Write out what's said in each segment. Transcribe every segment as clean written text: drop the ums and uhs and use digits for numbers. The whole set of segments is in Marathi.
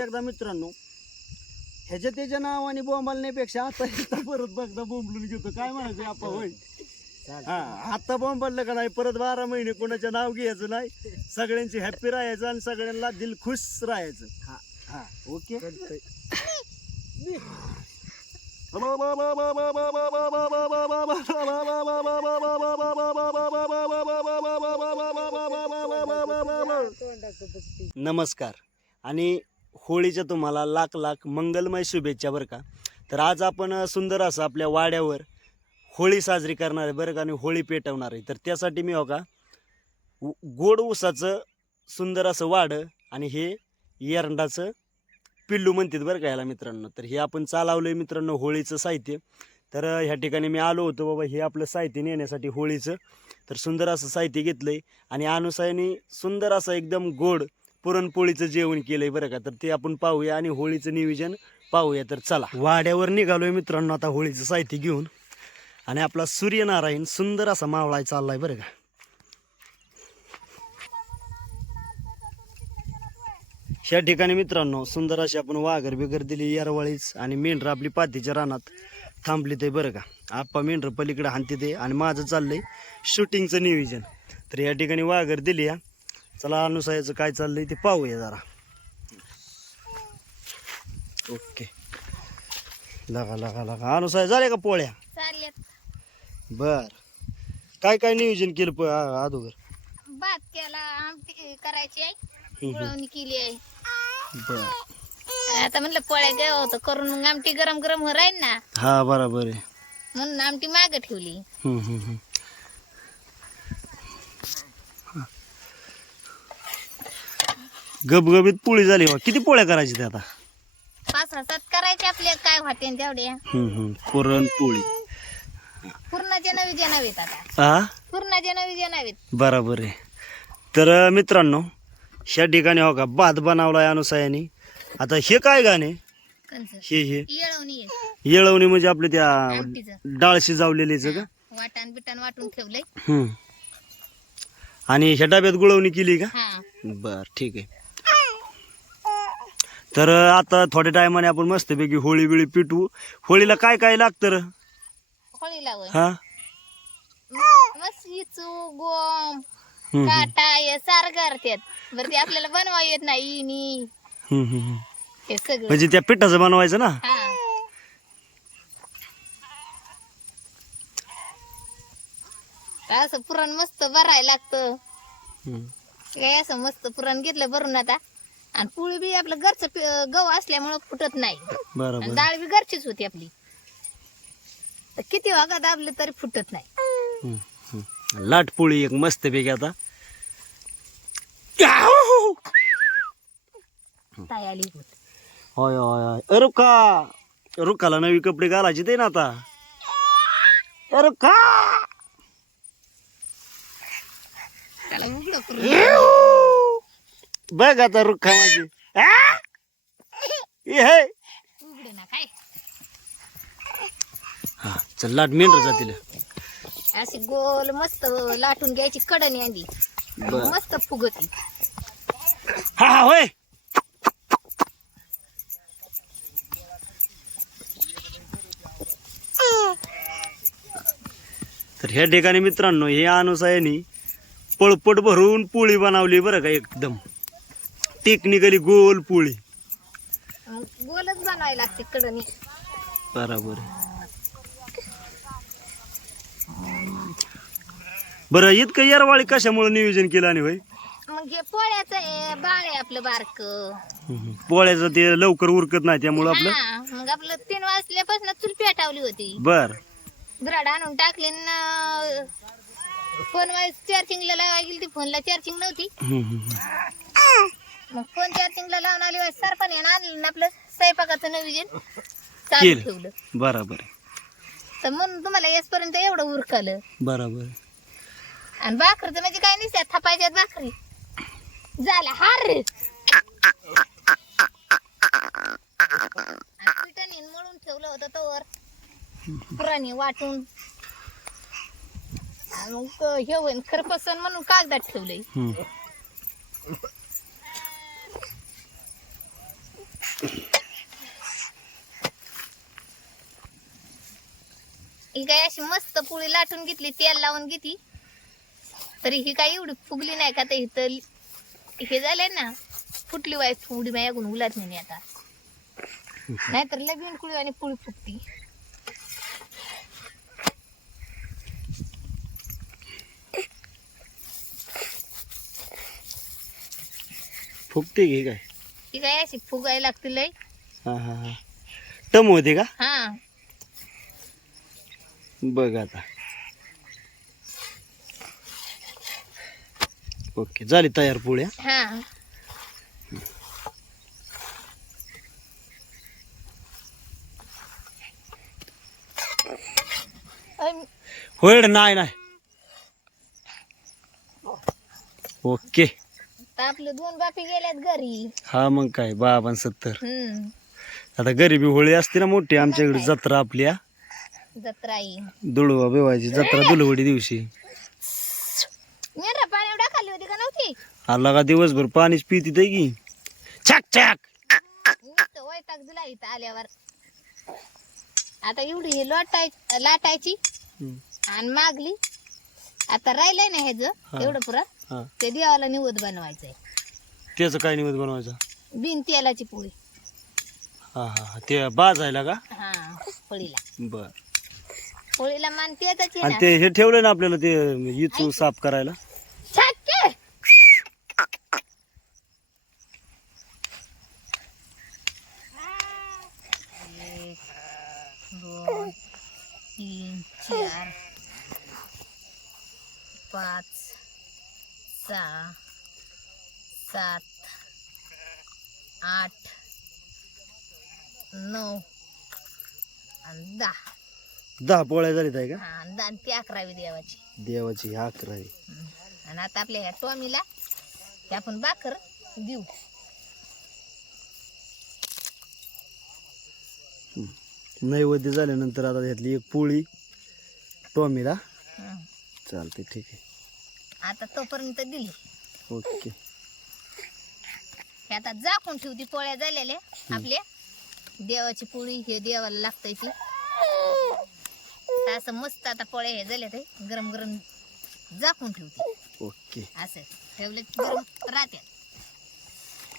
एकदा मित्रांनो ह्याच्या त्याच्या नावाने बोंबालण्यापेक्षा आता एकदा परत बघदा बोंबलून घेतो. काय म्हणायचं आपा होय? हा, आता बोंबाललं का नाही परत 12 महिने कोणाचं नाव घ्यायचं नाही, सगळ्यांची हॅप्पी राहायचं आणि सगळ्यांना दिल खुश राहायचं. हा ओके. नमस्कार आणि होळीच्या तुम्हाला लाख लाख मंगलमय शुभेच्छा बरं का. तर आज आपण सुंदर असं आपल्या वाड्यावर होळी साजरी करणार आहे बरं का, आणि होळी पेटवणार आहे. तर त्यासाठी मी हो का गोड ऊसाचं सुंदर असं वाडं आणि हे एरंडाचं पिल्लू म्हणतात बरं का ह्याला मित्रांनो. तर हे आपण चालवलं आहे मित्रांनो होळीचं साहित्य. तर ह्या ठिकाणी मी आलो होतो बाबा हे आपलं साहित्य नेण्यासाठी होळीचं. तर सुंदर असं साहित्य घेतलं आहे आणि अनुसायाने सुंदर असं एकदम गोड पुरणपोळीचं जेवण केलं आहे बरं का. तर ते आपण पाहूया आणि होळीचं नियोजन पाहूया. तर चला वाड्यावर निघालो आहे मित्रांनो आता होळीचं साहित्य घेऊन. आणि आपला सूर्यनारायण सुंदर असा मावळाय चाललाय बरं का. ह्या ठिकाणी मित्रांनो सुंदर अशी आपण वाघर बिगर दिली यारवाळीच आणि मेंढर आपली पातीच्या रानात थांबली ते बरं का. आप्पा मेंढर पलीकडे हाणते ते आणि माझं चाललंय शूटिंगचं नियोजन. तर या ठिकाणी वाघर दिली या. चला अनुसायाचं काय चाललंय ते पाहूया जरा. ओके लगा लगा लगा अनुसाय झाले का पोळ्या? बर काय काय नियोजन केलं अगोदर? भात केला, आमटी करायची आहे, गुळवणी केली आहे. बर आता म्हणलं पोळ्या काय होतं करून मग आमटी गरम गरम राहील ना. हा बरोबर आहे. म्हणून आमटी माग ठेवली. गबगबीत पोळी झाली. किती पोळ्या करायची ते आता? 5-7 करायचे आपले काय होते तेवढ्या. पुरणपोळी पूर्णाचे नवी जेनावेत आता. हा पूर्णाचे नवी जेनावेत. बरोबर आहे. तर मित्रांनो ह्या ठिकाणी हो का भात बनवलाय अनुसायाने. आता हे काय गाणे? हे येळवणी येळवणी म्हणजे आपल्या त्या आमटीचं डाळ शिजवलेलीच का? वाटण बिटण वाटून ठेवलंय. आणि ह्या डब्यात गुळवणी केली का? हा बर ठीक आहे. तर आता थोड्या टायमाने आपण मस्तपैकी होळी बिळी पिटवू. होळीला काय काय लागतं र? होळीला हा मस्तीचू गोम काटा हे सार करतात. बरं ते आपल्याला बनवा येत नाही इनी हे सगळं. म्हणजे त्या पिठाचं बनवायचं ना? हा असं पुरण मस्त भरायला लागतं. काय असं मस्त पुरण घेतलं भरून आता. आणि पोळी बी आपलं घरचं गहू असल्यामुळं फुटत नाही. बरोबर. डाळ बी घरचीच होती आपली. तर किती वागा दाबले तरी फुटत नाही. लाटपोळी एक मस्त पैकी आता तयारी होत. होय होय होय. रुखाला नवी कपडे घालायचे ते ना आता. रुखा त्याला उघडं करून बघ आता रुखा माझी उघडे ना काय. हा चल लाट मेंढर जातील. अशी गोल मस्त लाटून घ्यायची कडणी आधी मस्त फुगती. हा हा होय. तर ह्या ठिकाणी मित्रांनो हे अनुसायानी पळपट भरून पोळी बनवली बरं का. एकदम टेक्निकली गोल पोळी. गोलच बनवायला लागते कडणी. बरोबर. बरं इतकं येरवाळी कशामुळे नियोजन केलं आणि होय? मग हे पोळ्याचं आहे बाळ आहे आपलं बारक. पोळ्याचं ते लवकर उरकत नाही त्यामुळं आपलं. मग आपलं 3 वाजल्यापासून चूल पेटावली होती. बर ब्राड आणून टाकले. फोन चार्जिंगला लावायला गेली ती फोनला चार्जिंग नव्हती. मग फोन चार्जिंगला लावून आली सरपण आणलं आपलं स्वयंपाकाचं नियोजन चालू ठेवलं. बरोबर. तर म्हणून तुम्हाला येसपर्यंत एवढं उरकलं. बरोबर. आणि भाकरीचं म्हणजे काय नाही थापायच्यात भाकरी झाला हार पिठाने मळून ठेवलं होतं तवर पुराणी वाटून. मग हे होईन खरपसन म्हणून कागदात ठेवलंय. ही काय अशी मस्त पोळी लाटून घेतली, तेल लावून घेतली, तरी ही काय एवढी फुगली नाही का. तर इथं हे झालंय ना, फुटली वाय थोडी मायागून उलट नाही आता, नाहीतर लगीन कुळी आणि पोळी फुगती. फुगते की काय? ही काय अशी फुगायला लागते लय. हा हा हा, टम होते का? हा बघ आता. ओके, झाली तयार पोळ्या. हा. होय नाही नाही. ओके. तर आपले 2 बापी गेल्यात घरी. हा मग काय, 72. हम्म. आता गरीबी होळी असते ना मोठी आमच्याकडे, जत्रा आपल्या जत्रा येईल. दुळवा बेवायची जत्रा, दुलवडी दिवशी. मेंढरा पाणी टाकली होती का नव्हती? आला का दिवसभर पाणीच पिती ते की छाक छाक. नुसतं वैताग दिला इथं आल्यावर. आता एवढी ही लाटायची आणि मागली. आता राहिलंय ना ह्याच एवढं पुरा, हा, ते देवाला निवद बनवायचंय. त्याचं काय निवद बनवायचा? बिन तेलाची पोळी. हा हा हा, ते बाजायला का? हा, पोळीला. बर. पोळीला मान तेच आणि ते हे ठेवलं ना आपल्याला, ते इचू साफ करायला. छाके. 1 2 3 4 5 6 7 8 9 आणि 10. 10 पोळ्या झालीत आहे का? हा, आणि 10 ती 11वी देवाची. देवाची 11वी. आणि आता आपल्या ह्या टॉमीला ते आपण भाकर देऊ. नैवेद्य झाल्यानंतर आता ह्यातली एक पोळी टॉमीला. हं. चालते, ठीक आहे. आता तोपर्यंत दिली. ओके. हे आता झाकून ठेवती पोळ्या झालेल्या आपल्या. देवाची पोळी हे देवाला लागतंय ती. असं मस्त आता पोळ्या हे झाल्या ते गरम गरम झाकून ठेवते. ओके. असं ठेवलं की गरम राहत्या.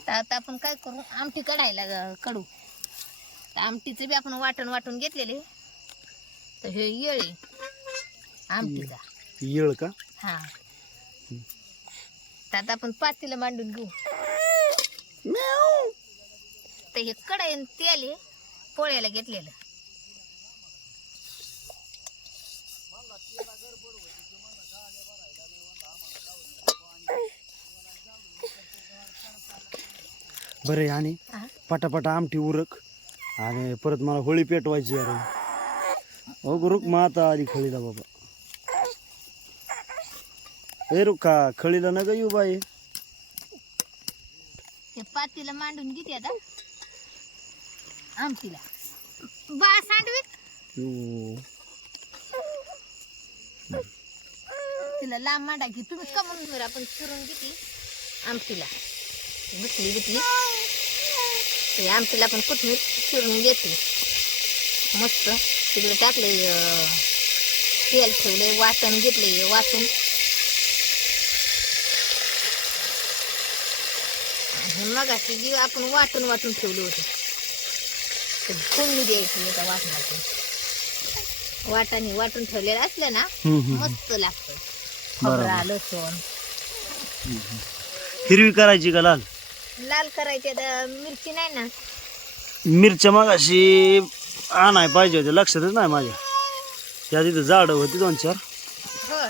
तर आता आपण काय करू, आमटी काढायला काढू. तर आमटीचं बी आपण वाटून घेतलेले. तर हे येळे आमटीचा येळ का? हा. तर आता आपण पातेलं मांडून घेऊ. तर हे कढई तेल हे पोळ्याला घेतलेलं. बरे. आणि हा. पटापटा आमटी उरक, आणि परत मला होळी पेटवायची. अरे हो, रुक मग आता आली खळीला बाबा. ए रुका, खळीला नका येऊ बाई. हे पातेलं मांडून घेते आता आमटीला. बा सँडविच तिला लांब मांडा की तुम्ही का म्हणून आपण चिरून घेतली आमटीला. घेतली ते आमटीला आपण कोथिंबीर चिरून घेते मस्त. तिकडे टाकले तेल ठेवले, वाटण घेतले, वाटून मगाशी जी आपण वाटून ठेवलं होतं ते फोडणी द्यायची एका वाटणाची. वाटाणे वाटून ठेवलेलं असलं ना मस्त लागतं. खोबरा, लसूण. हिरवी करायची का लाल? लाल करायचे. मिरची नाही ना. मिरच्या मगाशी आणाय पाहिजे होते, लक्षातच नाही माझ्या. त्या तिथं झाडं होती 2-4. होय.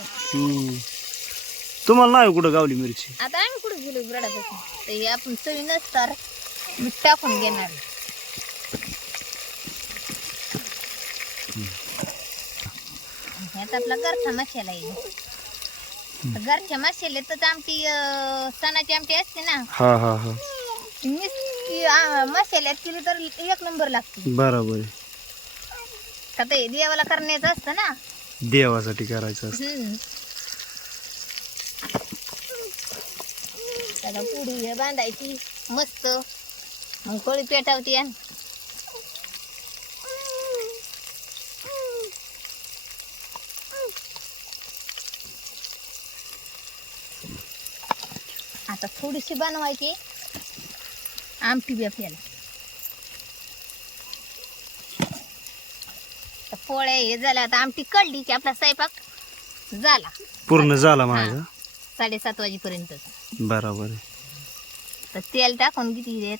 तुम्हाला नाही कुठं गावली मिरची? आता आम्ही कुठे गेलो ब्रडापासून. तर हे आपण चवी नसतर मीठ टाकून घेणार. ह्यात आपला घरचा मसाला येईल. तर घरच्या मसाल्यातच आमटी सणाची आमटी असते ना. हा हा हा, मसाल्यात केली तर 1 नंबर लागते. बरोबर. का ते देवाला करण्याचं असतं ना, देवासाठी करायचं असतं. त्याला पुढी हे बांधायची मस्त. मग होळी पेटावती आणि आता थोडीशी बनवायची आमटी बी आपल्याला. तर पोळ्या हे झाल्या, आता आमटी कळली की आपला स्वयंपाक झाला. पूर्ण झाला माझा. 7:30 वाजेपर्यंत. बरोबर आहे. तर तेल टाकून किती देत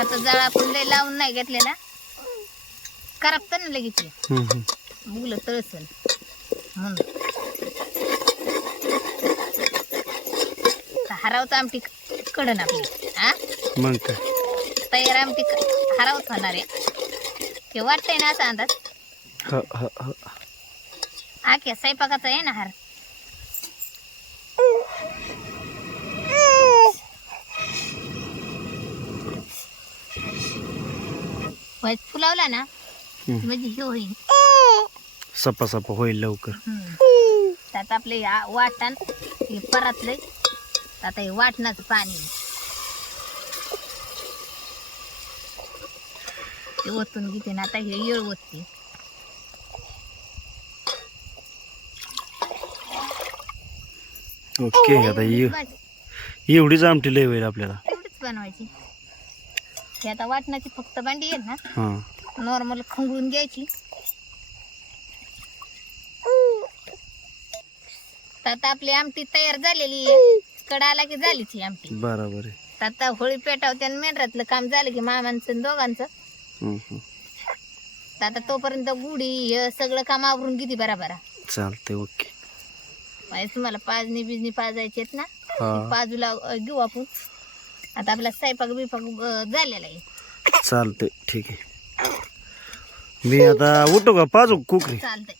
आता जाळ आपण लय लावून नाही घेतले ना, करपत ना लगेच मुगलं तळसन म्हणून. हरावत आमटी कडन आपली. हा मग काय तयार आमटी हरावत होणार आहे ते वाटतंय ना असा अंदाज. आख्या स्वयंपाकाचा आहे ना हार. फुलावला ना म्हणजे हे होईल सपा सपा होईल लवकर. त्यात आपले वाटण हे परतलंय. आता हे वाटणाचं पाणी ते ओतून घेते ना. आता हे येळ ओतते. ओके. आता एवढीच आमटी लय होईल आपल्याला. एवढीच बनवायची. हे आता वाटणाची फक्त भांडी आहे ना, हा नॉर्मल खंगळून घ्यायची. तर आता आपली आमटी तयार झालेली आहे. कड आला की झालीच ही आमटी. बरोबर आहे. तर आता होळी पेटावते आणि मेंढरातलं काम झालं की मामांचं आणि दोघांचं. तर आता तोपर्यंत गुढी हे सगळं काम आवरून किती बराबर चालते. ओके. तुम्हाला पाजणी बिजणी पाजायची आहेत ना, हा बाजूला घेऊ आपण. आता आपला स्वयंपाक बिपाक झालेला आहे. चालते. ठीक आहे. मी आता उठू का पाजू कुकरी? चालतंय.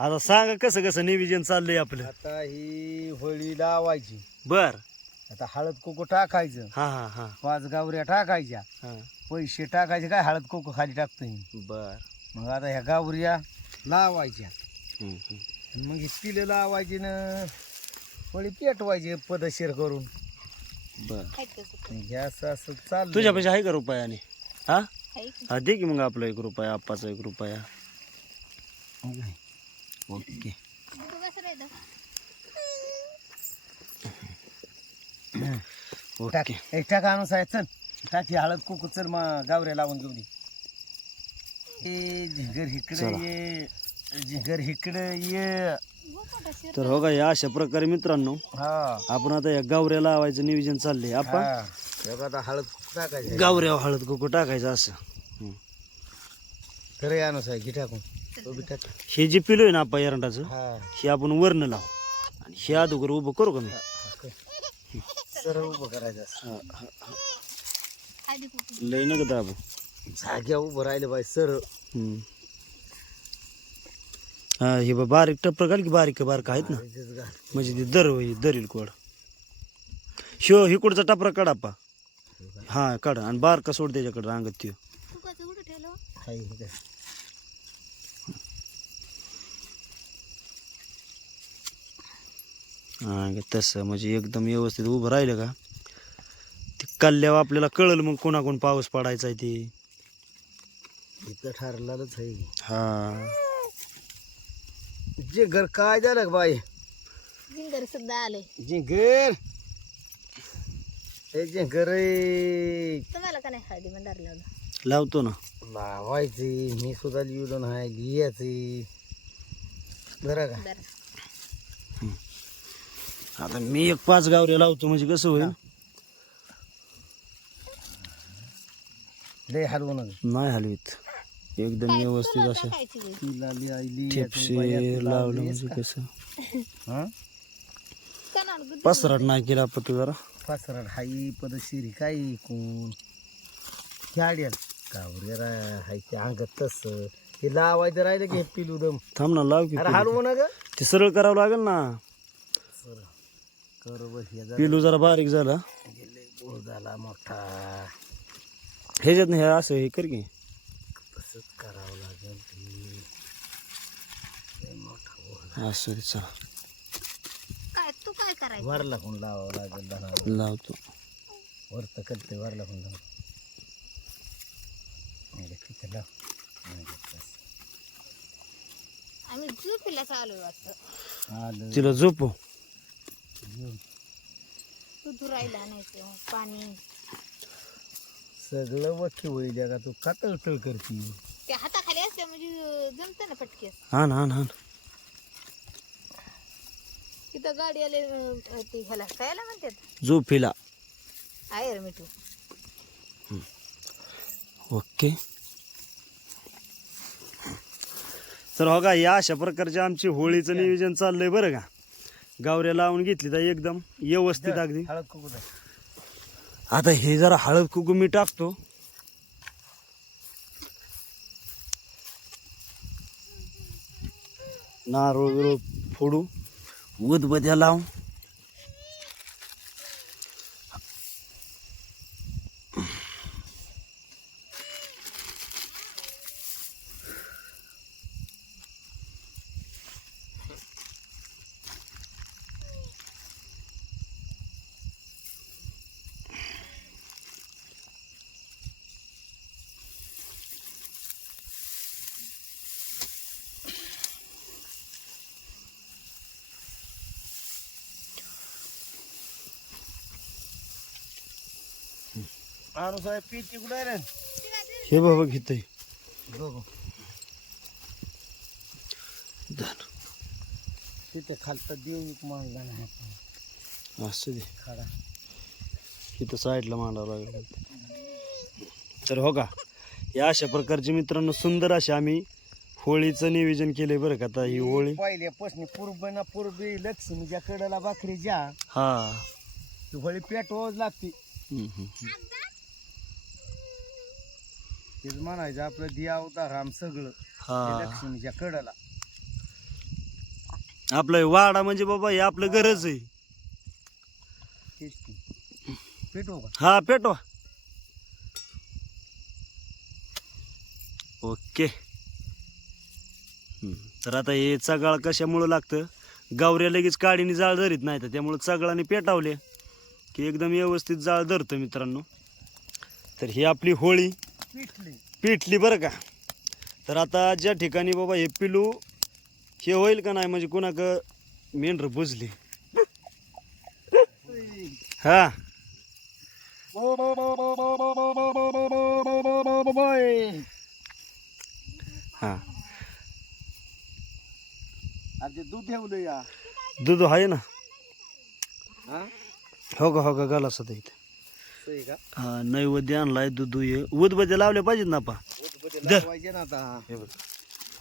आता सांगा कसं कसं नियोजन चाललंय आपलं. आता ही होळी लावायची. बर. आता हळद कुकू टाकायचं. हा हा हा 5 गावऱ्या टाकायच्या. हा. पैसे टाकायचे काय हळद कुकू खाली टाकतोय. बर. मग आता ह्या गावऱ्या लावायच्या. आणि मग ही तिले लावायची ना होळी पेटवायची पदशीर करून. बर. गॅस असं चालू. तुझ्या पैसे आहे का रुपयाने? हा हाय की? हा दे की मग आपला 1 रुपया, आप्पाचा 1 रुपया. ओके. तू कसं राहिलं? ओके. एक टाका आणून साहेब चल. टाकी हळद कुकू चल मग गावऱ्या लावून घेऊन ये. ए झिंगर इकडे चला. ये. झिंगर इकडे ये. तर हो का, या अशा प्रकारे मित्रांनो हा आपण आता या गावऱ्या लावायचं नियोजन चाललंय. आपण हा. हे आता हळद टाकायची. गावऱ्या हळद कुकू टाकायचं असं. खरं आणू साहेब घे टाकून. तो बी टाक. हे जे पिलो आहे ना आपण एरंडाचं, हा हे आपण वरनं लावू आणि हे अगोदर उभं करू का मी? सरळ उभं करायचं असं. आधी कुठून? लय नका दाबू. जाग्या उभं राहिलं बाई सरळ. हा हे बा बारीक टप्पर घाल की, बारीक बारीक आहेत ना, इथेच घाल. म्हणजे ते दरील कोड. शिव हिकडचा टपरा काढा पा. हा काढा आणि बारका सोड त्याच्याकडे रांगत त्यो. तू कसं कुठं ठेवलं? हाय हे काय. हा तसं म्हणजे एकदम व्यवस्थित उभं राहिलं का ते कल्ल्यावर आपल्याला कळलं मग कोणाकोण पाऊस पडायचा आहे ते. इथं ठरलेलंच आहे. हा जिंगर काय झालं बाई? जिंगर सुद्धा आलंय. जिंगर हे जिंगर रे. तुम्हाला का नाही हळदी मंदार लावलं? लावतो ना. लावायचे. मी सुद्धा लिहिलो नाही लिहायचे. बरं का. बरं. आता मी 5 गावऱ्या लावतो म्हणजे कसं होईल. लय हलवू नका. नाही हलवीत, एकदम व्यवस्थित असं टाकायची बाई. तिला लिहायली ठेपशे लावलं म्हणजे कसं हा कणाला गुद्दी पसराट नाही केला आपण तू जरा. पासराट हाई पदशिरी काही कोण गाड्याल कावऱ्या हाय ते अंगत तसं हे लावायचं राहिलं की हे पिलू दम. थांब ना लाव की अरे पिलू. हलवू नका. ते सरळ करावं लागेल ना. बरोबर हे झालं. पिलू जरा बारीक झाला लय गोळ झाला मोठा. ह्याच्यात नाही हे असं हे कर की. तसंच करावं लागेल. असं दे, चला काय तू काय करायचं वरला कोण लावावं लागेल दहा लावतो. वर तर करते वरला कोण लाव तिथं लाव आम्ही झोपीला चालू वाटतं आलं तिला झोपव. घेऊन तू धुरायला नाही ते पाणी सगळं वखी होईल का तू का तळतळ करती ते हाताखाली असते म्हणजे जमतं ना पटकेस हा ना, हा ना, हा ना. तिथं गाडी आले ते ह्याला खायला म्हणतात झोपीला. आहे रे मिठू ओके. तर हो का, या अशा प्रकारचे आमची होळीचं नियोजन चाललंय बरं का. गावऱ्या लावून घेतली तर एकदम व्यवस्थित अगदी. हळद कुकू दे. आता हे जरा हळद कुकू मी टाकतो. नारळ बिरळ फोडू, उदबत्या लावू. आणू साहेब पीती कुठे आहे रे हे बाबा घेतय. बघू तिथे खालता देऊ मांडला नाही असं दे, खडा इथं साईडला मांडावं लागेल. तर हो का, या अशा प्रकारचे मित्रांनो सुंदर असे आम्ही होळीचं नियोजन केलंय बरं का. आता ही होळी पहिल्यापासून पूर्वी लक्ष्मीच्या कडेला भाकरी ज्या हा ती होळी पेटवाच लागते. तेच म्हणायचं आपलं दिया अवतार सगळं हा. ते लक्ष्मीच्या कडेला. आपलं वाडा म्हणजे बाबा हे आपलं घरच आहे. तेच की. पेटवू का हा पेटवा. ओके. तर आता हे चगाळ कशामुळं लागतं, गावऱ्या लगेच काडीने जाळ धरीत नाही, तर त्यामुळं चगळाने पेटावले की एकदम व्यवस्थित जाळ धरतं मित्रांनो. तर ही आपली होळी पिठली पेटली बरं का. तर आता ज्या ठिकाणी बाबा हे पिलू हे होईल का नाही म्हणजे कुणाक मेंढर बुजली हा हा अरे दूध ठेवलं या दूध आहे ना. हा हो का गाला सध्या इथे. सही का हा नैवेद्य आणलाय दूध हे उदबत्या लावल्या पाहिजेत ना पा. लावायचे ना आता हे बघ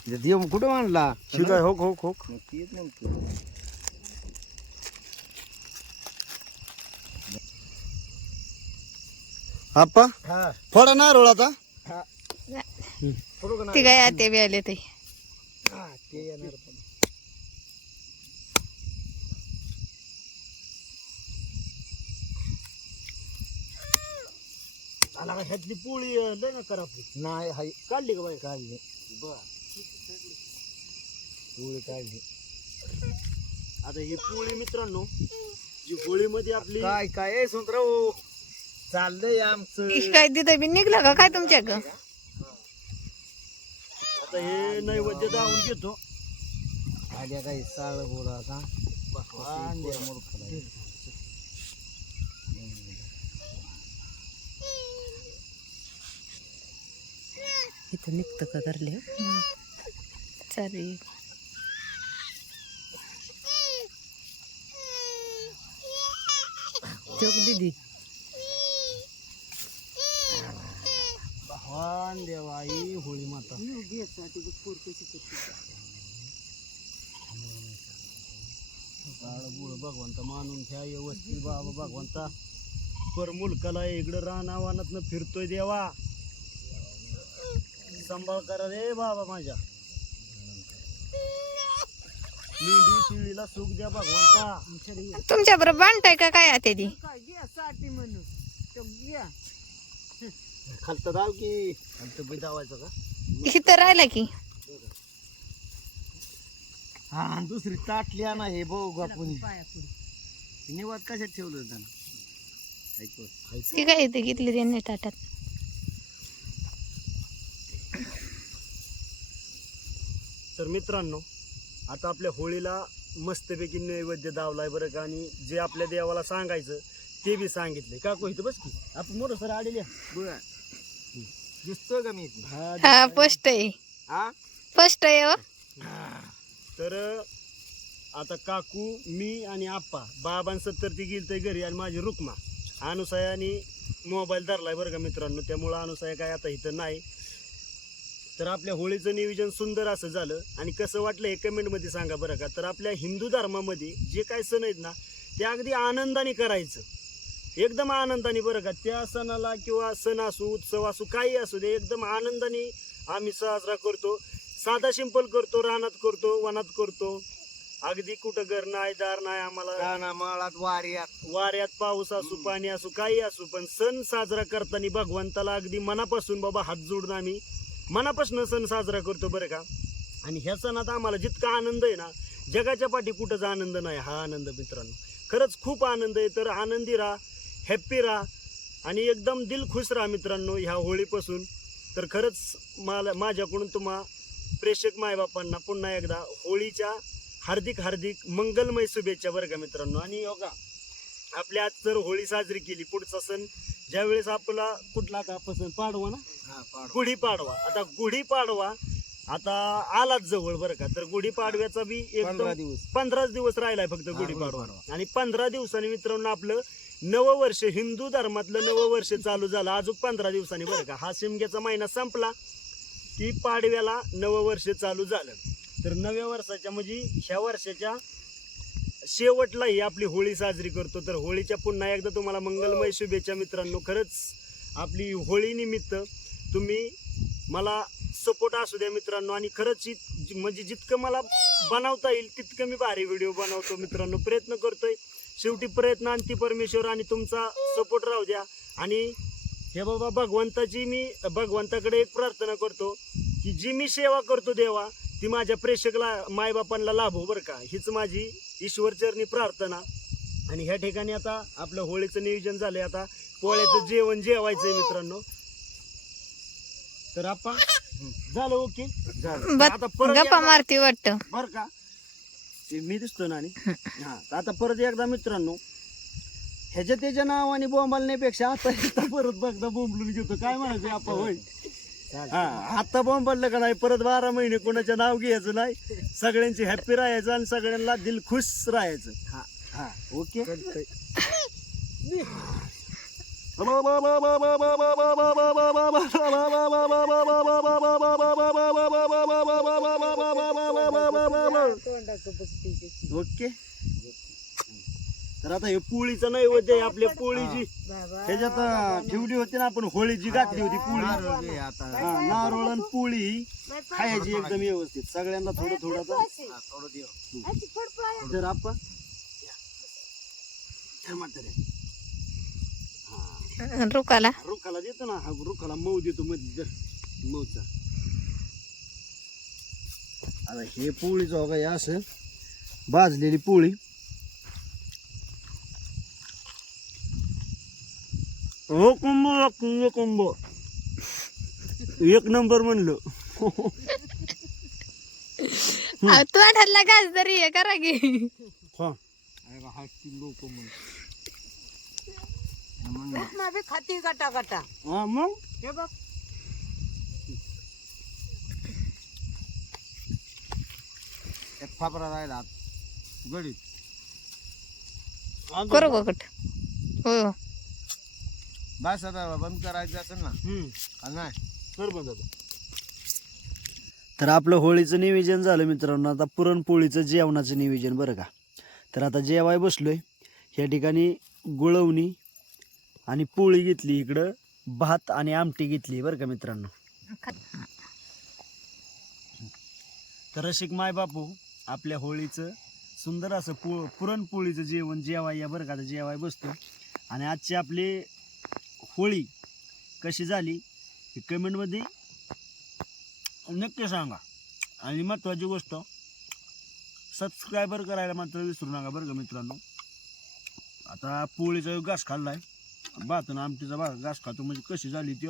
इथे देव कुठं आणला ठीक आहे. हो हो हो तेच म्हणतो आप्पा हा फोडा नारळ आता. हा ते काय आते बी आले ते हा ते येणार पण आला का ह्यातली पोळी लय ना करा आपली. नाही हाय काढली का बाई. काढली बर पोळी काढली. आता ही पोळी मित्रांनो जी होळीमध्ये आपली काय काय सुंदराव चाललंय आमचं काय तिथं बी निघलं का काय तुमच्या ग आता हे नैवेद्य दावून घेतो. आल्या काही साळ बोला आता इथं निघतं का धरले चालेल. चोक दीदी भगवान देवाई होळी माता बुळ भगवंता मानून घ्या व्यवस्थित बाबा भगवंता. पर मुलकाला इकडं रानावानात फिरतोय देवा सांभाळ करा रे बाबा माझ्या. मेंढी शिळीला सुख द्या भगवंता. तुमच्या बरोबर बांधताय का काय आते दी खालतं दाव की खालतं बी दावायचं का. इथं राहिला की हा आणि दुसरी ताटली आणा हे बघू आपण निवाद कशात ठेवलं त्यांना ती काय ते घेतली त्यांनी ताटात. तर मित्रांनो, आता आपल्या होळीला मस्तपैकी नैवेद्य दावलाय बरं का, आणि जे आपल्या देवाला सांगायचं ते बी सांगितलंय. का इथं बस की आपण मोठं सर आलेल्या दिसतोय का मी हा फर्स्ट आहे, फर्स्ट आहे हो. तर आता काकू, मी आणि आप्पा, बाबांचं तर ती गेलतंय घरी, आणि माझी रुक्मा, अनुसयाने मोबाईल धरलाय बरं का मित्रांनो, त्यामुळं अनुसया काय आता इथं नाही. तर आपल्या होळीचं नियोजन सुंदर असं झालं. आणि कसं वाटलं हे कमेंटमध्ये सांगा बरं का. तर आपल्या हिंदू धर्मामध्ये जे काय सण आहेत ना ते अगदी आनंदाने करायचं, एकदम आनंदाने बरं का. त्या सणाला किंवा सण असू, उत्सव असू, काही असू दे, एकदम आनंदाने आम्ही साजरा करतो. साधा सिंपल करतो, रानात करतो, वनात करतो, अगदी कुठं घर नाही, दार नाही आम्हाला, माळात वाऱ्यात, पाऊस असू, पाणी असू, काही असू, पण सण साजरा करताना भगवंताला अगदी मनापासून बाबा हात जोडून आम्ही मनापासून सण साजरा करतो बरं का. आणि ह्या सणात आम्हाला जितका आनंद आहे ना, जगाच्या पाठी कुठंच आनंद नाही हा आनंद मित्रांनो. खरंच खूप आनंद आहे. तर आनंदी राहा, हॅप्पी राहा, आणि एकदम दिल खुश राहा मित्रांनो ह्या होळीपासून. तर खरंच माझ्याकडून तुम्हा प्रेक्षक मायबापांना पुन्हा एकदा होळीच्या हार्दिक हार्दिक मंगलमय शुभेच्छा बरं का मित्रांनो. आणि हो का, आपल्या आज जर होळी साजरी केली, पुढचा सण ज्यावेळेस आपला कुठला आता पसंत पाडवा ना, गुढीपाडवा. आता गुढीपाडवा आता आलाच जवळ बरं का. तर गुढीपाडव्याचा बी एकदम 15 दिवस राहिलाय फक्त गुढीपाडवा. आणि 15 दिवसांनी मित्रांनो आपलं नववर्ष, हिंदू धर्मातलं नववर्ष चालू झालं अजून 15 दिवसांनी बरं का. हा शिमग्याचा महिना संपला की पाडव्याला नववर्ष चालू झालं. तर नव्या वर्षाच्या म्हणजे ह्या वर्षाच्या शेवटला ही आपली होळी साजरी करतो. तर होळीच्या पुन्हा एकदा तुम्हाला मंगलमय शुभेच्छा मित्रांनो. खरंच आपली होळी निमित्त तुम्ही मला सपोर्ट असू द्या मित्रांनो. आणि खरंच म्हणजे जितकं मला बनवता येईल तितकं मी भारी व्हिडिओ बनवतो मित्रांनो, प्रयत्न करतोय. शेवटी प्रयत्न आणि परमेश्वर आणि तुमचा सपोर्ट राहू द्या. आणि हे बाबा भगवंताकडे एक प्रार्थना करतो की जी मी सेवा करतो देवा ती माझ्या प्रेक्षकला मायबापांना लाभो बरं का. हीच माझी ईश्वरचरणी प्रार्थना. आणि ह्या ठिकाणी आता आपलं होळीचं नियोजन झालंय, आता पोळ्याचं जेवण जेवायचंय मित्रांनो. तर आपण झालं ओके झालं. आता परत गप्पा मारती वाटतं बर का, ते मी दिसतो ना. आणि हा आता परत एकदा मित्रांनो ह्याच्या त्याच्या नावाने बोंबालण्यापेक्षा आता परत बघता बोंबलून घेतो. काय म्हणायचं आपण होय. हा आता बोंबाललं का नाही, परत 12 महिने कोणाचं नाव घ्यायचं नाही, सगळ्यांची हॅप्पी राहायचं आणि सगळ्यांना दिल खुश राहायचं. हा हा ओके. ओके. तर आता हे पोळीचं नैवेद्य आहे. आपल्या पोळीची ह्याच्यात ठेवली होती ना आपण, होळीची घातली होती पोळी. नारळ आणि पोळी खायची एकदम व्यवस्थित, सगळ्यांना थोडं थोडं. तर आपण रुकाला देतो ना, हा रुखाला मऊ देतो मध्ये मऊचा. आता हे पोळीचं हो काय असं भाजलेली पोळी. हो कुंभ एक नंबर म्हणलं. तू आठवला घास तरी हे करा की. लोक खाती गटा गटा हा मग हे बघ फापरा राहिला गडीत करू बघट. हो बस आता बंद करायचं असेल ना. नाही तर बंद. तर आपलं होळीचं नियोजन झालं मित्रांनो. आता पुरणपोळीचं जेवणाचं नियोजन बरं का. तर आता जेवाय बसलोय. ह्या ठिकाणी गुळवणी आणि पोळी घेतली, इकडं भात आणि आमटी घेतली बरं का मित्रांनो. तर रसिक माय बापू आपल्या होळीचं सुंदर असं पुरणपोळीचं जेवण जेवाय या बरं का. आता जेवाय बसतो. आणि आजची आपली होळी कशी झाली हे कमेंटमध्ये नक्की सांगा. आणि महत्त्वाची गोष्ट सबस्क्रायबर करायला मात्र विसरू नका बरं का मित्रांनो. आता पोळीचा घास खाल्लाय, भातानं आमटीचा घास खातो म्हणजे कशी झाली ती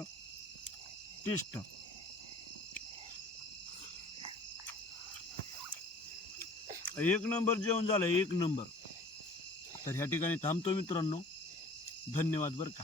टेस्ट. एक नंबर जेवण झालं, एक नंबर. तर ह्या ठिकाणी थांबतो मित्रांनो. धन्यवाद बरं का.